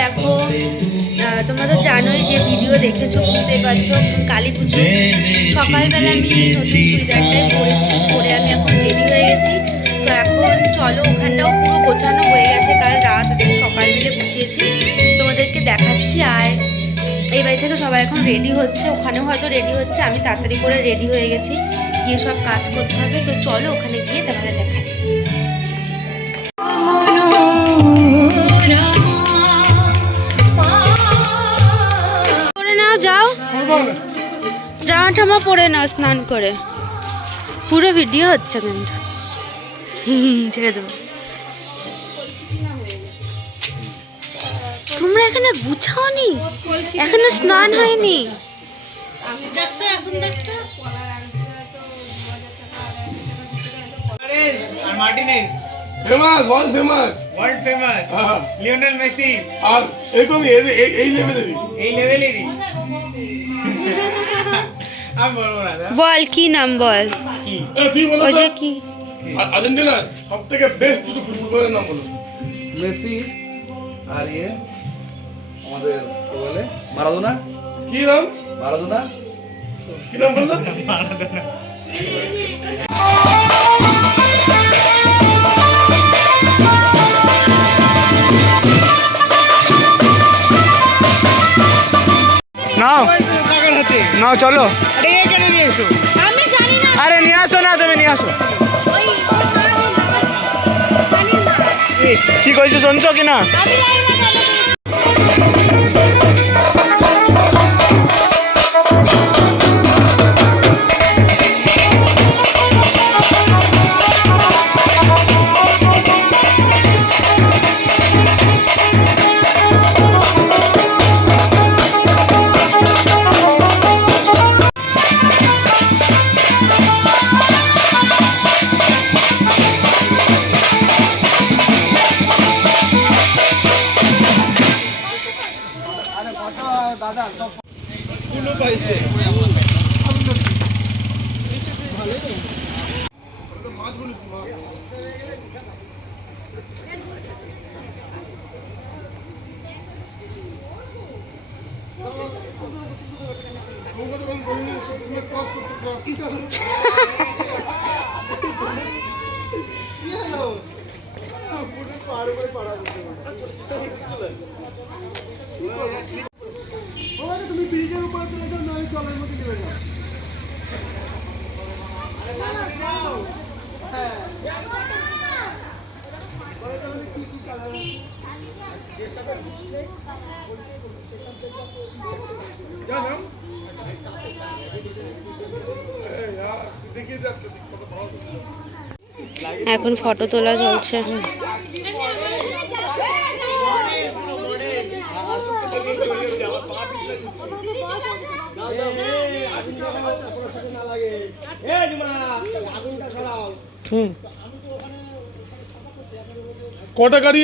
দেখো তোমরা তো জানোই যে ভিডিও দেখেছো, বুঝতেই পারছো কালী পুজো সকালবেলা আমি নতুন চুড়িদারটাই পরেছি, পরে আমি এখন রেডি হয়ে গেছি। তো এখন চলো, ওখানটাও পুরো গোছানো হয়ে গেছে, কাল রাত সকাল মিলে গুছিয়েছি, তোমাদেরকে দেখাচ্ছি। আর এই বাড়ি থেকে সবাই এখন রেডি হচ্ছে, ওখানেও হয়তো রেডি হচ্ছে। আমি তাড়াতাড়ি করে রেডি হয়ে গেছি, গিয়ে সব কাজ করতে হবে। তো চলো ওখানে গিয়ে তারপরে দেখাই। পরে নাও, যাও জামা টামা পরে নাও, স্নান করে। পুরো ভিডিও হচ্ছে কিন্তু, ছেড়ে দেবো। তোমরা এখানে গুছাওনি, এখনো স্নান হয়নি। Martinez famous, world famous, world famous Lionel Messi. আর এরকমই এই লেভেলেরই, এই লেভেলেরই। আমি বলবো না। বল কি নাম, বল কি তুই বলো ওই তো। যে কি আর্জেন্টিনার সব থেকে বেস্ট দুটো ফুটবলারের নাম বলো। মেসি আর ইয়ে আমাদের কি বলে মারাদোনা। কি নাম? মারাদোনা। কি নাম বললো? নাও নাও, চলো। আরে এখানে নিয়ে এসো। আমি জানি না। আরে নিয়ে আসো না, তুমি নিয়ে আসো। কি কইছো, শুনছো কিনা? তুমি ব্রিজের উপরে চলে যাও, নয় জলের মধ্যে চলে যাও। এখন ফটো তোলা চলছে। কটা গাড়ি